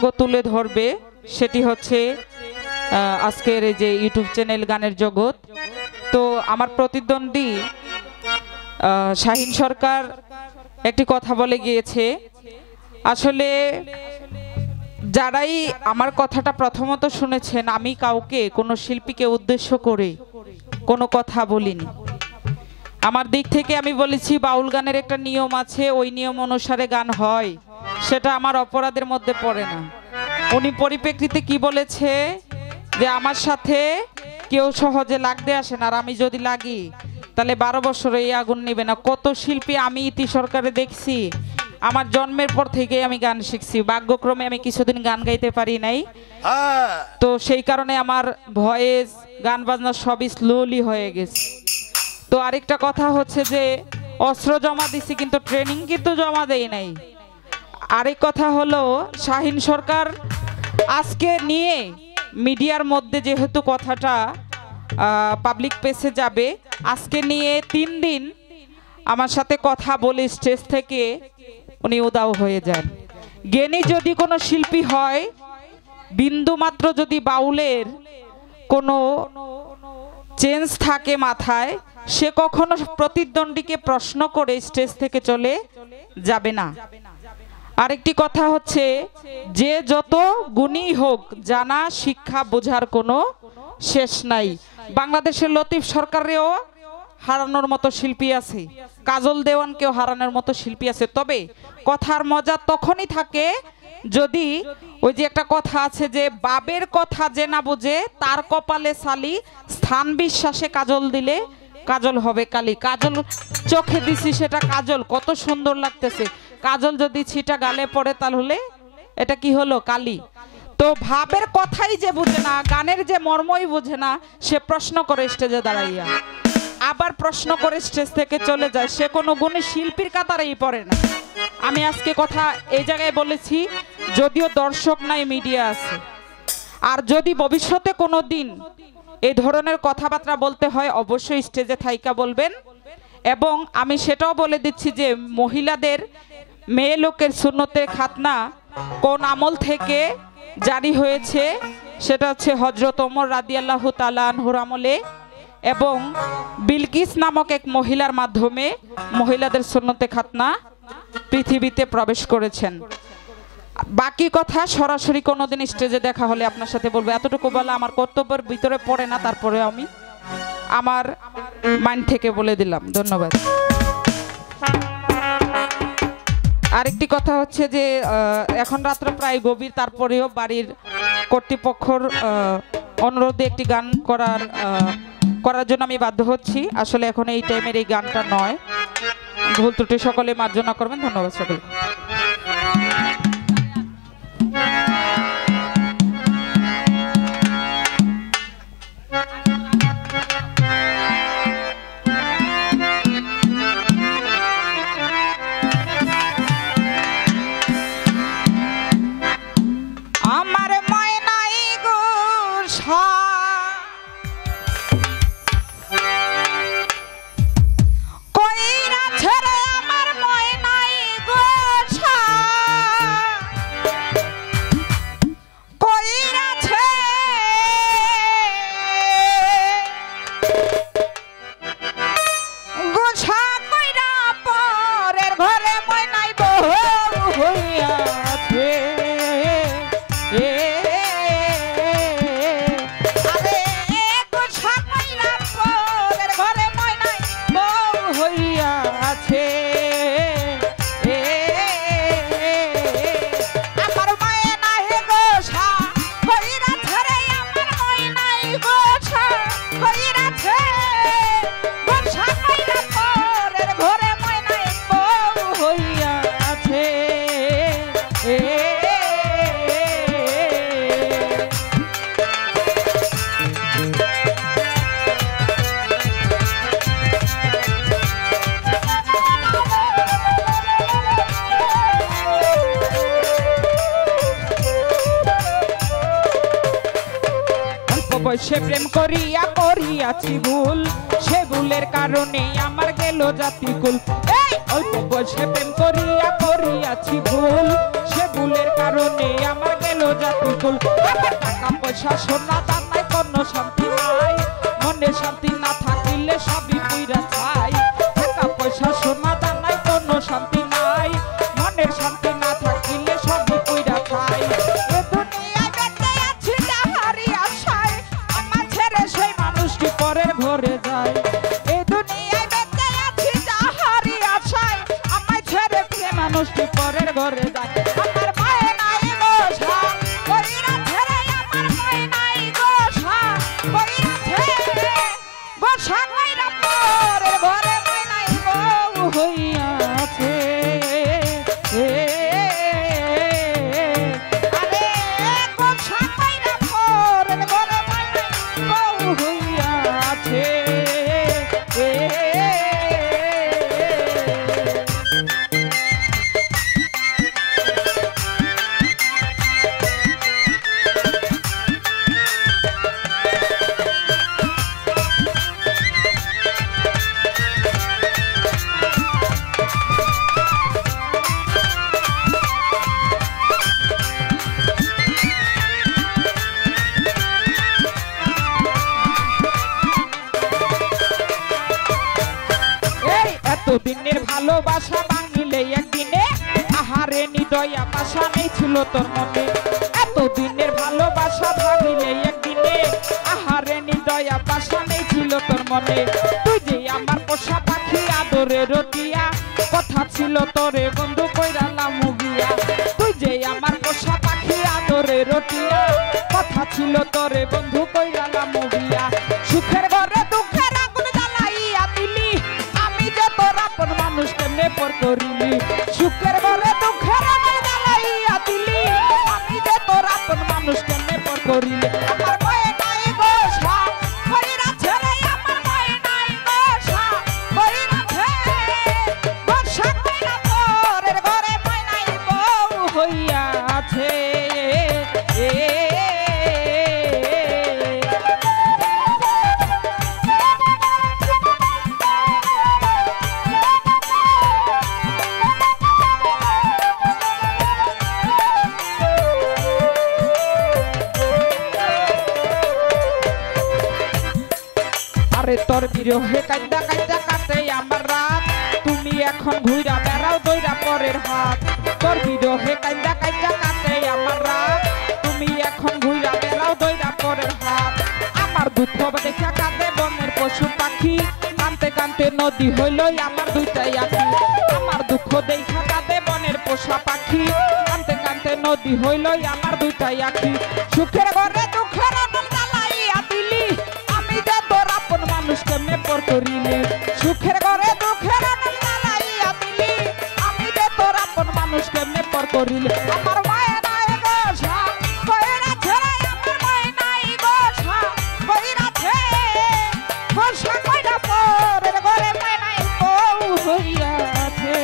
তুলে ধরবে সেটি হচ্ছে আজকের এই যে ইউটিউব চ্যানেল গানের জগৎ। তো আমার প্রতিদ্বন্দ্বী শাহিন সরকার একটি কথা বলে গিয়েছে, আসলে যারাই আমার কথাটা প্রথমত শুনেছেন, আমি কাউকে কোনো শিল্পীকে উদ্দেশ্য করে কোনো কথা বলিনি। আমার দিক থেকে আমি বলেছি বাউল গানের একটা নিয়ম আছে, ওই নিয়ম অনুসারে গান হয়, সেটা আমার অপরাধের মধ্যে পড়ে না। উনি পরিপ্রেক্ষিতে কি বলেছে যে আমার সাথে কেউ সহজে লাগতে আসে না, আর আমি যদি লাগি তাহলে 12 বছরে এই আগুন নেবে না। কত শিল্পী আমি ইতি সরকারে দেখছি, আমার জন্মের পর থেকে আমি গান শিখছি, ভাগ্যক্রমে আমি কিছুদিন গান গাইতে পারি নাই, তো সেই কারণে আমার ভয়েস গান বাজনা সবই স্লোলি হয়ে গেছে। তো আরেকটা কথা হচ্ছে যে অস্ত্র জমা দিছি কিন্তু ট্রেনিং কিন্তু জমা দেই নাই। আরেক কথা হলো শাহিন সরকার আজকে নিয়ে মিডিয়ার মধ্যে যেহেতু কথাটা পাবলিক পেজে যাবে, আজকে নিয়ে 3 দিন আমার সাথে কথা বলে স্টেজ থেকে উনি উদাও হয়ে যান। জ্ঞানী যদি কোনো শিল্পী হয়, বিন্দু মাত্র যদি বাউলের কোনো চেঞ্জ থাকে মাথায়, সে কখনো প্রতিদ্বন্দ্বীকে প্রশ্ন করে স্টেজ থেকে চলে যাবে না। আরেকটি কথা হচ্ছে যে যত গুণী হোক, জানা শিক্ষা বোঝার কোনো শেষ নাই। বাংলাদেশের লতিফ সরকারেও হারানোর মতো শিল্পী আছে, কাজল দেওয়ানকেও হারানোর মতো শিল্পী আছে। তবে কথার মজা তখনই থাকে যদি ওই যে একটা কথা আছে যে বাবের কথা যে না বোঝে তার কপালে সালি, স্থান বিশ্বাসে কাজল দিলে কাজল হবে কালি। কাজল চোখে দিছি সেটা কাজল, কত সুন্দর লাগতেছে, কাজল যদি ছিটা গালে পড়ে তাহলে এটা কি হলো কালি। তো ভাবের কথাই যে বুঝে না, গানের যে মর্মই বুঝে না, সে প্রশ্ন করে স্টেজে দাঁড়াইয়া, আবার প্রশ্ন করে স্টেজ থেকে চলে যায়, সে কোনো গুণী শিল্পীর কাতারেই পড়ে না। আমি আজকে কথা এই জায়গায় বলেছি, যদিও দর্শক নাই মিডিয়া আছে, আর যদি ভবিষ্যতে কোনো দিন এই ধরনের কথাবার্তা বলতে হয় অবশ্যই স্টেজে থাইকা বলবেন। এবং আমি সেটাও বলে দিচ্ছি যে মহিলাদের মেয়ে লোকের সুন্নতে খাতনা কোন আমল থেকে জারি হয়েছে, সেটা হচ্ছে হযরত ওমর রাদিয়াল্লাহু তাআলা আনহুর আমলে, এবং বিলকিস নামক এক মহিলার মাধ্যমে মহিলাদের সুন্নতে খাতনা পৃথিবীতে প্রবেশ করেছেন। বাকি কথা সরাসরি কোনোদিন স্টেজে দেখা হলে আপনার সাথে বলবো। এতটুকু বলা আমার কর্তব্যের ভিতরে পড়ে না, তারপরে আমি আমার মাইন্ড থেকে বলে দিলাম। ধন্যবাদ। আরেকটি কথা হচ্ছে যে এখন রাত্র প্রায় গভীর, তারপরেও বাড়ির কর্তৃপক্ষর অনুরোধে একটি গান করার জন্য আমি বাধ্য হচ্ছি। আসলে এখন এই টাইমের এই গানটা নয়, ভুল ত্রুটি সকলে মার্জনা করবেন। ধন্যবাদ সকলে। বয়সে প্রেম করিয়াছি ভুল, সে ভুলের কারণে আমার গেল জাতিকুল। এই অল্প বয়সে প্রেম করিয়াছি ভুল, সে ভুলের কারণে আমার কুল। আমার টাকা পয়সা সোনা দানায় কোনো শান্তি নাই, মনে শান্তি না থাকিলে সবই পুইরা ছাই। টাকা পয়সা সোনা দানায় কোনো শান্তি নাই, মনের শান্তি না থাকিলে সবই পুইরা ছাই। এ দুনিয়ায় বেঁচে আছি যাহারি আশায়, আমার ছেড়ে সেই মানুষটি পরের ঘরে যায়। এই দুনিয়ায় বেঁচে আছি যাহারি আশায়, আমার ছেড়ে সে মানুষটি পরের ঘরে যায়। আমার মায়ে নাই গোসা কইরা ছেড়ে, আমার মায়ে নাই গোসা কইরা ছেড়ে, গোসা কইরা পরের ঘরে মায়ে নাই বউ হইয়াছে। আরে গোসা কইরা পরের ঘরে মায়ে নাই বউ হইয়াছে। এতদিনের ভালোবাসা ভাঙিলে একদিনে, আহারে নিদয়া পাশা নেই ছিল তোর মনে। এতদিনের ভালোবাসা ভাঙিলে একদিনে, আহারে নিদয়া পাশা নেই ছিল তোর মনে। তুই যে আমার পোষা পাখি আদরের রটিয়া, কথা ছিল তোরে বন্ধু কইরালাম মুগিয়া। তুই যে আমার পোষা পাখি আদরের রটিয়া, কথা ছিল তোরে বন্ধু কইরালাম মুগিয়া। সুখের ঘরে দুঃখের আগুন জ্বালাইয়া দিলি, আমি যে তোর আপন মানুষ কেমনে পর করিলি। সুখের ঘরে দুঃখের আগুন জ্বালাইয়া দিলি, আমি যে তোর আপন মানুষ কেমনে পর করিলি। আমার মায়ে নাই গোসা কইরা ছেড়ে, আমার মায়ে নাই গোসা কইরা ছেড়ে, গোসা কইরা পরের ঘরে মায়ে নাই বউ হইয়াছে। আরে তোর বিরহে কাঁদা কাঁদা কাটে আমার রাত, তুমি এখন ঘুইরা বেড়াও দইরা পরের হাত। তোর বিরহে কাঁদা কাঁদা কাটে আমার রাত, তুমি এখন ঘুইরা বেড়াও দইরা পরের হাত। আমার দুঃখ দেখা কাঁদে বনের পশু পাখি, কানতে কানতে নদী হইল আমার দুইটাই আঁখি। আমার দুঃখ দেখা কাঁদে বনের পোষা পাখি, কানতে কানতে নদী হইল আমার দুইটাই আঁখি। সুখের ঘরে দুঃখের আগুন জ্বালাইয়া দিলি, আমি যে তোর আপন মানুষ কেমনে পর করিলি। সুখের ঘরে দুঃখের আগুন জ্বালাইয়া দিলি, আমি যে তোর আপন মানুষ কেমনে পর করিলি। আমার মায়ে নাই গোসা কইরা ছেড়ে, আমার মায়ে নাই গোসা কইরা ছেড়ে, গোসা কইরা পরের ঘরে মায়ে নাই বউ হইয়াছে।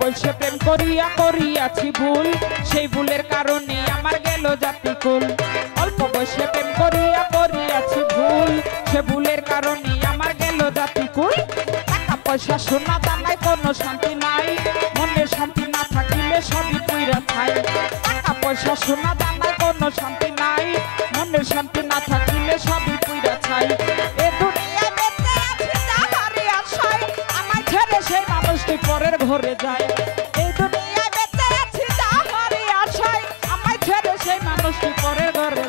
বয়সে প্রেম করিয়া করিয়াছি ভুল, সেই ভুলের কারণে আমার গেল জাতিকুল। অল্প বয়সে প্রেম করিয়া করিয়াছি ভুল, সে ভুলের কারণে আমার গেল জাতিকুল। টাকা পয়সা সোনা দানায় কোনো শান্তি নাই, মনের শান্তি না থাকিলে সবই পুইরা ছাই। টাকা পয়সা সোনা দানায় কোনো শান্তি নাই, মনের শান্তি না থাকিলে সবই পুইরা ছাই। এ দুনিয়ায় বেঁচে আছি যাহারি আশায়, আমার ছেড়ে সেই মানুষটি পরের ঘরে যায়। এই দুনিয়ায় বেঁচে আছি যাহারি আশায়, আমার ছেড়ে সেই মানুষটি পরের ঘরে